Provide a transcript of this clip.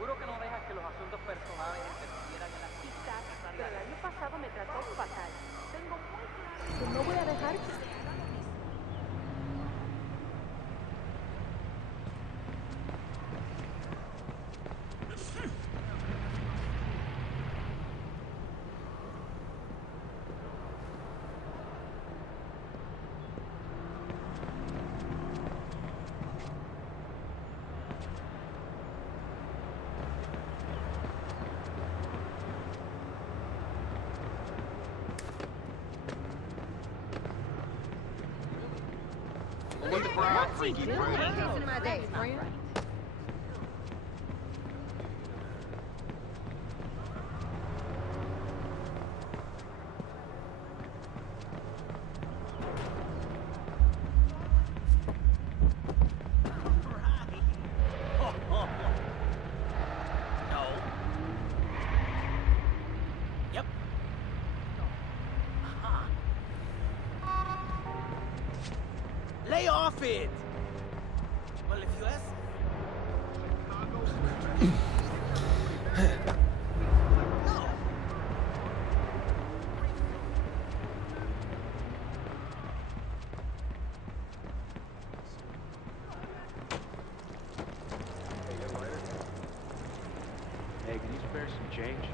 seguro que no dejas que los asuntos personales interfieran en la Quizás, pero el año pasado me trató fatal. Tengo muy claro que no voy a dejar que me haga lo mismo. With the bride, freaky Chasing friend. my day, friend. No. Yep. Lay off it! Well, if you ask... No! Hey, can you spare some change?